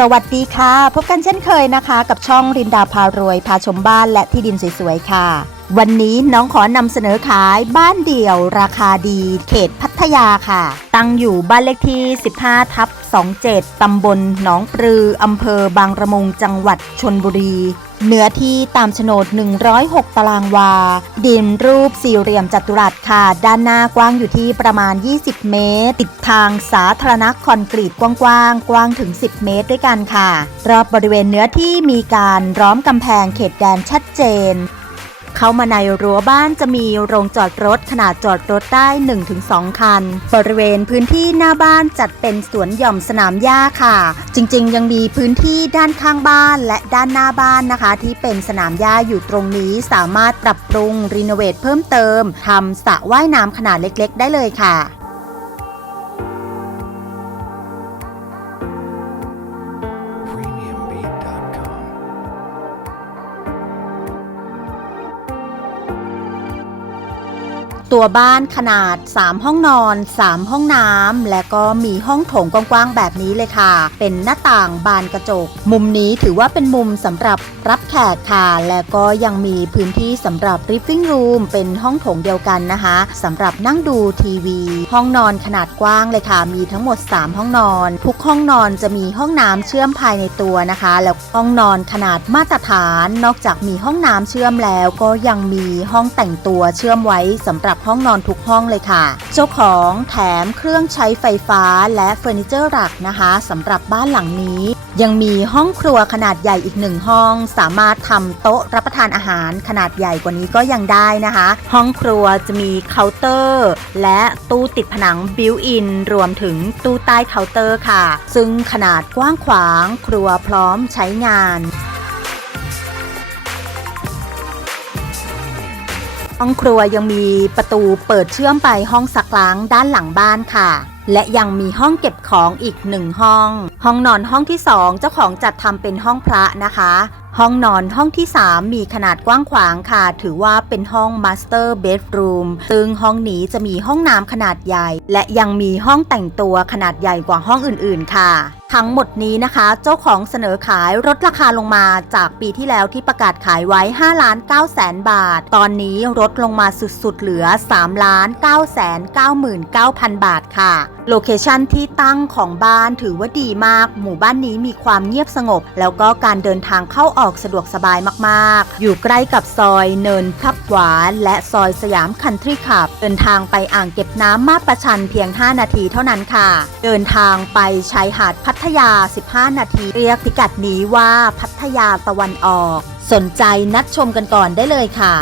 สวัสดีค่ะ พบกันเช่นเคยนะคะ กับช่องรินดาพารวย พาชมบ้านและที่ดินสวยๆ ค่ะ วันนี้น้องขอนำเสนอขายบ้านเดี่ยวราคาดี เขตพัทยาค่ะ ตั้งอยู่บ้านเลขที่ 15 ทับ27 ตำบลหนองปลือ อำเภอบางระมุงจังหวัดชนบุรี เนื้อที่ตามโฉนด 106 ตารางวา ดินรูปสี่เหลี่ยมจัตุรัสค่ะ ด้านหน้ากว้างอยู่ที่ประมาณ 20 เมตร ติดทางสาธารณะคอนกรีตกว้างๆกว้างถึง 10 เมตรด้วยกันค่ะ รอบบริเวณเนื้อที่มีการร้อมกำแพงเขตแดนชัดเจน เข้ามาในรั้วบ้านจะมีโรงจอดรถขนาดจอดรถได้ 1-2 คัน บริเวณพื้นที่หน้าบ้านจัดเป็นสวนหย่อมสนามหญ้าค่ะ จริงๆ ยังมีพื้นที่ด้านข้างบ้านและด้านหน้าบ้านนะคะ ที่เป็นสนามหญ้าอยู่ตรงนี้สามารถปรับปรุงรีโนเวทเพิ่มเติมทำสระว่ายน้ำขนาดเล็ก ๆ ได้เลยค่ะ ตัวบ้านขนาด 3 ห้องนอน 3 ห้องน้ำ และก็มีห้องโถงกว้างๆแบบนี้เลยค่ะ เป็นหน้าต่างบานกระจก มุมนี้ถือว่าเป็นมุมสำหรับรับแขกค่ะ และก็ยังมีพื้นที่สำหรับ living room เป็นห้องโถงเดียวกันนะคะสำหรับนั่งดูทีวี ห้องนอนขนาดกว้างเลยค่ะ มีทั้งหมด 3 ห้องนอน ทุกห้องนอนจะมีห้องน้ำเชื่อมภายในตัวนะคะ แล้วห้องนอนขนาดมาตรฐาน นอกจากมีห้องน้ำเชื่อมแล้ว ก็ยังมีห้องแต่งตัวเชื่อมไว้สำหรับห้องนอนทุกห้องเลยค่ะ เจ้าของแถมเครื่องใช้ไฟฟ้าและเฟอร์นิเจอร์หลักนะคะสำหรับบ้านหลังนี้ ยังมีห้องครัวขนาดใหญ่อีกหนึ่งห้อง สามารถทำโต๊ะรับประทานอาหารขนาดใหญ่กว่านี้ก็ยังได้นะคะ ห้องครัวจะมีเคาน์เตอร์ และตู้ติดผนังบิวอินรวมถึงตู้ใต้เคาน์เตอร์ค่ะ ซึ่งขนาดกว้างขวาง ครัวพร้อมใช้งาน ห้องครัวยังมีประตูเปิดเชื่อมไปห้องซักล้างด้านหลังบ้านค่ะ และยังมีห้องเก็บของอีกหนึ่งห้อง ห้องนอนห้องที่2เจ้าของจัดทำเป็นห้องพระนะคะ ห้องนอนห้องที่ 3 มีขนาดกว้างขวางค่ะ ถือว่าเป็นห้อง Master Bedroom ซึ่งห้องนี้จะมีห้องน้ำขนาดใหญ่ และยังมีห้องแต่งตัวขนาดใหญ่กว่าห้องอื่นๆค่ะ ทั้งหมดนี้นะคะ เจ้าของเสนอขายลดราคาลงมาจากปีที่แล้วที่ประกาศขายไว้ 5 ล้าน9แสนบาท ตอนนี้ลดลงมาสุดๆเหลือ 3 ล้าน9แสน99,000 บาทค่ะ โลเคชันที่ตั้งของบ้านถือว่าดีมาก หมู่บ้านนี้มีความเงียบสงบ แล้วก็การเดินทางเข้าออกสะดวกสบายมากๆ อยู่ใกล้กับซอยเนินพลับหวาน และซอยสยามคันทรีขับ เดินทางไปอ่างเก็บน้ำมาประชันเพียง 5 นาทีเท่านั้นค่ะ เดินทางไปชายหาดพัทยา 15 นาที เรียกพิกัดนี้ว่าพัทยาตะวันออก สนใจนัดชมกันก่อนได้เลยค่ะ